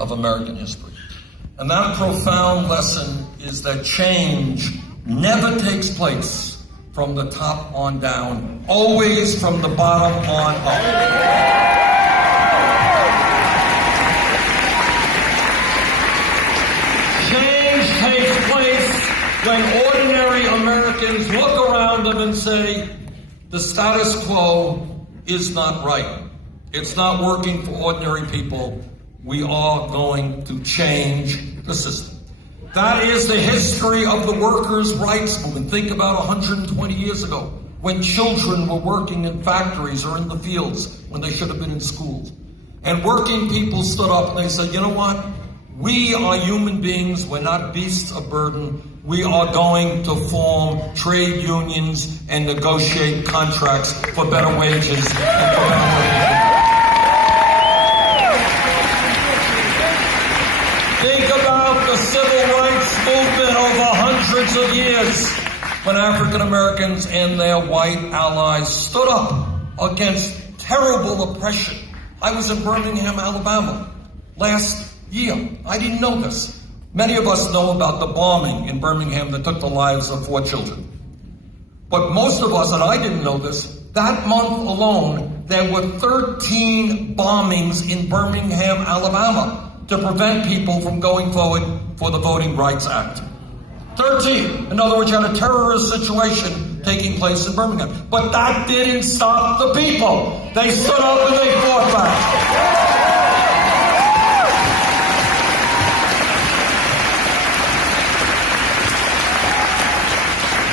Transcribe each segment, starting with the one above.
of American history. And that profound lesson is that change never takes place from the top on down, always from the bottom on up. Change takes place when ordinary Americans look around them and say, the status quo is not right. It's not working for ordinary people. We are going to change the system. That is the history of the workers' rights movement. Think about 120 years ago, when children were working in factories or in the fields when they should have been in schools. And working people stood up and they said, you know what? We are human beings. We're not beasts of burden. We are going to form trade unions and negotiate contracts for better wages and for better working. Think about the civil rights movement over hundreds of years, when African Americans and their white allies stood up against terrible oppression. I was in Birmingham, Alabama last year. I didn't know this. Many of us know about the bombing in Birmingham that took the lives of 4 children. But most of us, and I didn't know this, that month alone, there were 13 bombings in Birmingham, Alabama, to prevent people from going forward for the Voting Rights Act. 13. In other words, you had a terrorist situation taking place in Birmingham. But that didn't stop the people. They stood up and they fought back.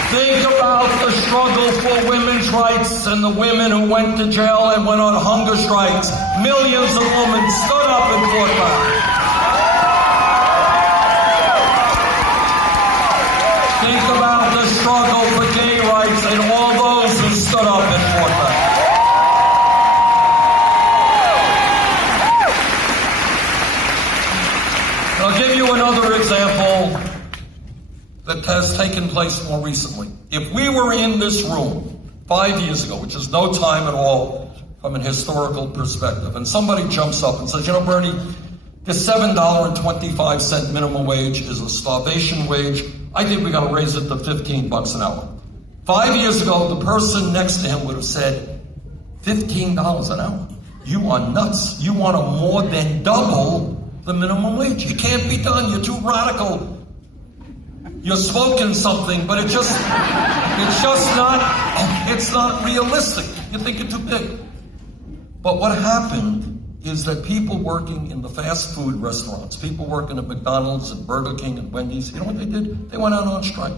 Think about the struggle for women's rights and the women who went to jail and went on hunger strikes. Millions of women stood up and fought back. Think about the struggle for gay rights and all those who stood up and fought back. I'll give you another example that has taken place more recently. If we were in this room 5 years ago, which is no time at all from an historical perspective, and somebody jumps up and says, you know, Bernie, the $7.25 minimum wage is a starvation wage. I think we got to raise it to $15 an hour. 5 years ago, the person next to him would have said, $15 an hour? You are nuts. You want to more than double the minimum wage. It can't be done. You're too radical. You're smoking something, but it's not realistic. You think it's too big. But what happened is that people working in the fast food restaurants, people working at McDonald's and Burger King and Wendy's, you know what they did? They went out on strike.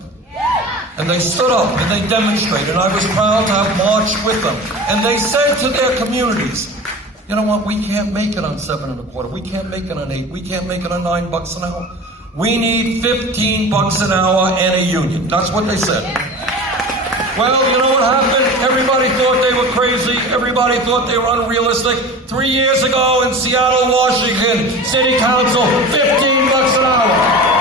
And they stood up and they demonstrated. And I was proud to have marched with them. And they said to their communities, you know what? We can't make it on $7.25. We can't make it on $8. We can't make it on $9 an hour. We need $15 an hour and a union. That's what they said. Well, you know what happened? Everybody thought they were crazy. Everybody thought they were unrealistic. 3 years ago in Seattle, Washington, City Council, $15 an hour.